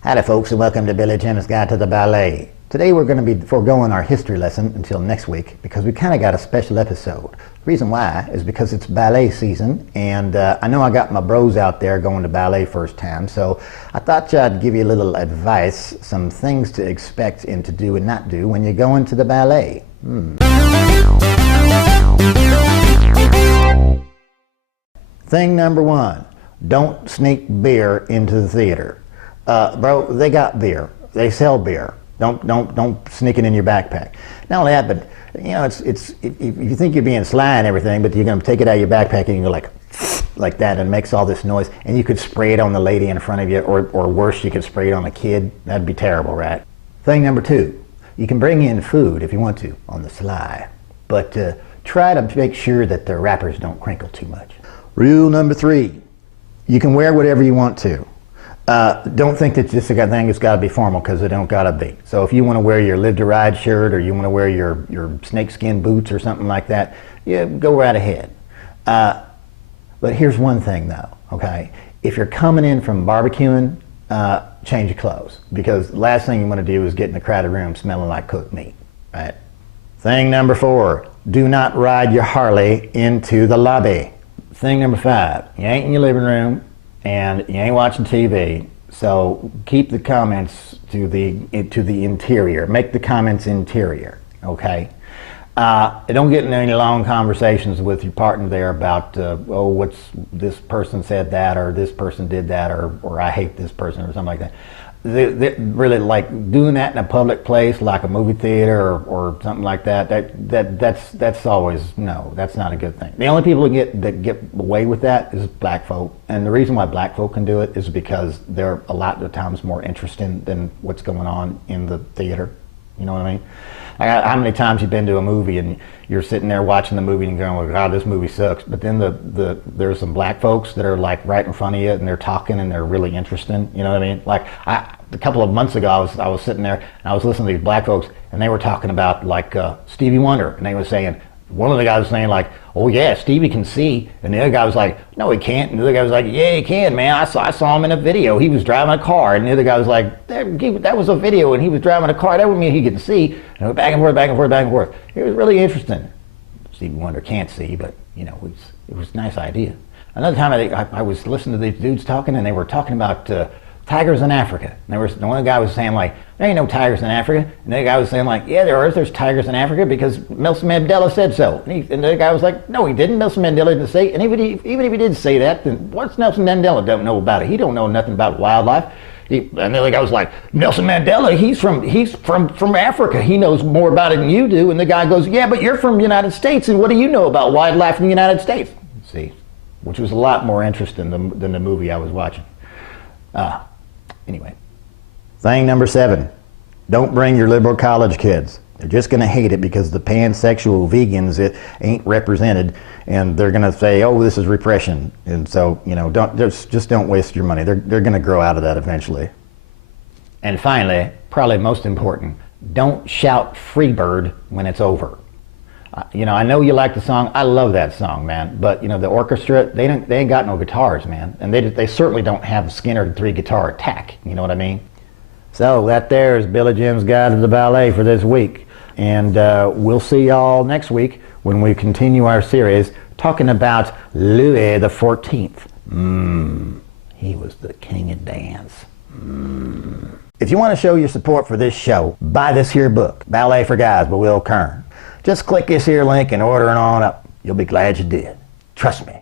Howdy folks, and welcome to Billy Jim's Guide to the Ballet. Today we're going to be foregoing our history lesson until next week because we kind of got a special episode. The reason why is because it's ballet season, and I know I got my bros out there going to ballet first time, so I thought I'd give you a little advice, some things to expect and to do and not do when you go into the ballet. Thing number one, don't sneak beer into the theater. Bro, they got beer. They sell beer. Don't sneak it in your backpack. Not only that, but you know, if you think you're being sly and everything, but you're gonna take it out of your backpack and you go like that, and it makes all this noise, and you could spray it on the lady in front of you, or worse, you could spray it on a kid. That'd be terrible, right? Thing number two, you can bring in food if you want to on the sly, but try to make sure that the wrappers don't crinkle too much. Rule number three, you can wear whatever you want to. Don't think that this thing has got to be formal, because it don't got to be. So if you want to wear your Live to Ride shirt, or you want to wear your snakeskin boots or something like that, yeah, go right ahead. But here's one thing though, okay? If you're coming in from barbecuing, change your clothes, because the last thing you want to do is get in a crowded room smelling like cooked meat, right? Thing number four, do not ride your Harley into the lobby. Thing number five, you ain't in your living room, and you ain't watching TV, so keep the comments to the interior. Make the comments interior, okay? Don't get into any long conversations with your partner there about, oh, this person said that, or this person did that, or I hate this person, or something like that. They really, like, doing that in a public place like a movie theater or something like that, that's always, no, that's not a good thing. The only people that get away with that is black folk, and the reason why black folk can do it is because they're a lot of the times more interesting than what's going on in the theater. You know what I mean? How many times you've been to a movie and you're sitting there watching the movie and going, well, God, this movie sucks. But then there's some black folks that are like right in front of you, and they're talking and they're really interesting. You know what I mean? Like a couple of months ago, I was sitting there and I was listening to these black folks, and they were talking about like Stevie Wonder, and they were saying, one of the guys was saying like, oh yeah, Stevie can see, and the other guy was like, no he can't, and the other guy was like, yeah he can, man, I saw him in a video, he was driving a car, and the other guy was like, that was a video and he was driving a car, that would mean he could see, and it went back and forth, back and forth, back and forth. It was really interesting. Stevie Wonder can't see, but you know, it was a nice idea. Another time I was listening to these dudes talking, and they were talking about tigers in Africa. And one guy was saying like, there ain't no tigers in Africa. And the other guy was saying like, yeah, there's tigers in Africa because Nelson Mandela said so. And the other guy was like, no he didn't, Nelson Mandela didn't say. And even if he did say that, then what's Nelson Mandela don't know about it? He don't know nothing about wildlife. And the other guy was like, Nelson Mandela, he's from Africa. He knows more about it than you do. And the guy goes, yeah, but you're from the United States, and what do you know about wildlife in the United States? See, which was a lot more interesting than the movie I was watching. Anyway, thing number 7, don't bring your liberal college kids. They're just going to hate it because the pansexual vegans ain't represented, and they're going to say, oh, this is repression. And so, you know, just don't waste your money. They're going to grow out of that eventually. And finally, probably most important, don't shout Freebird when it's over. You know, I know you like the song. I love that song, man. But you know, the orchestra, they ain't got no guitars, man, and they certainly don't have a Skinner 3-guitar attack. You know what I mean? So that there is Billy Jim's Guide to the Ballet for this week, and we'll see y'all next week when we continue our series talking about Louis XIV. He was the king of dance. If you want to show your support for this show, buy this here book, Ballet for Guys by Will Kern. Just click this here link and order it on up. You'll be glad you did. Trust me.